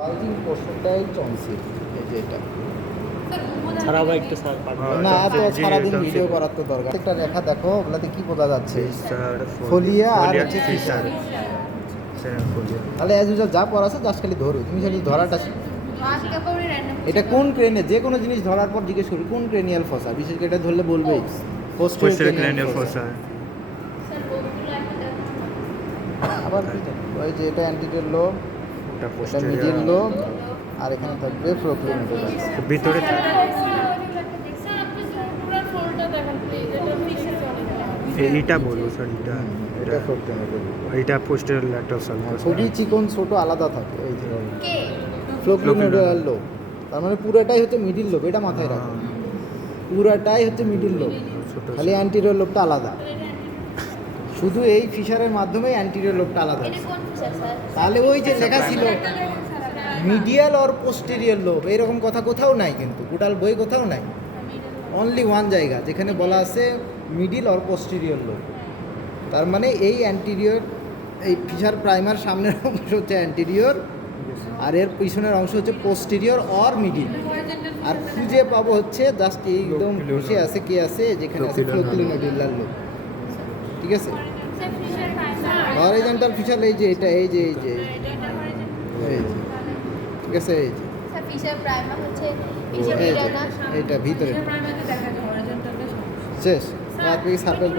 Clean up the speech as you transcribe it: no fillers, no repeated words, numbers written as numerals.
Bulging পোর্শনটাই tonsil, এই যে এটা। ছাড়াবো একটু স্যার না তো সারাদিন ভিডিও করার তো দরকার। একটা রেখা দেখো, ওগুলাতে কি বোঝা যাচ্ছে? ফোলিয়া আর হচ্ছে ফিশার। তাহলে অ্যাজ ইউজুয়াল যা পড়া আছে জাস্ট খালি ধরো, তুমি খালি ধরাটা শিখো। এটা কোন ক্রেনে, যে কোনো জিনিস ধরার পর জিজ্ঞেস করবি কোন ক্রেনিয়াল ফসা, বিশেষ করে এটা ধরলে বলবেই পোস্টেরিয়র ক্রেনিয়াল ফসা। আবার কি ওই যে এটা অ্যান্টিরিয়র লোব, এটা মিডিল লোব, আর এখানে থাকবে প্রোক্লিনোডাল। ভিতরে এইটা বলবো স্যার, এটা প্রোক্লিনোডাল, এইটা পোস্টেরিয়র ল্যাটারাল সালকাস। খুবই চিকন ছোট আলাদা থাকে এই যে প্রোক্লিনোডাল লোব। তার মানে পুরোটাই হচ্ছে মিডিল লোব, এটা মাথায় রাখো, পুরাটাই হচ্ছে মিডিল লোব, খালি অ্যান্টিরিয়র লোবটা আলাদা। শুধু এই ফিশারের মাধ্যমে অ্যান্টিরিয়র লোবটা আলাদা। তাহলে ওই যে লেখা ছিল মিডিয়াল অর পোস্টেরিয়র লোব, এরকম কথা কোথাও নাই, কিন্তু টোটাল বই কোথাও নাই। অনলি ওয়ান জায়গা যেখানে বলা আছে মিডিল অর পোস্টেরিয়র লোব। তার মানে এই অ্যান্টিরিয়র, এই ফিশার প্রাইমার সামনের অংশ হচ্ছে অ্যান্টিরিয়র, আর এর পিছনের অংশ হচ্ছে পোস্টেরিয়র অর মিডিল। আর খুঁজে পাবো হচ্ছে জাস্ট একদম বসে আছে, কে আছে যেখানে আছে প্রোক্লিনোডাল লোব। ঠিক আছে, হরিজন্টাল ফিশার এই যে এটা, এই যে এই যে এই যে, ঠিক আছে, এই যে ফিশার প্রাইমার হচ্ছে এইটা ভিতরে শেষ। আর সার্কেল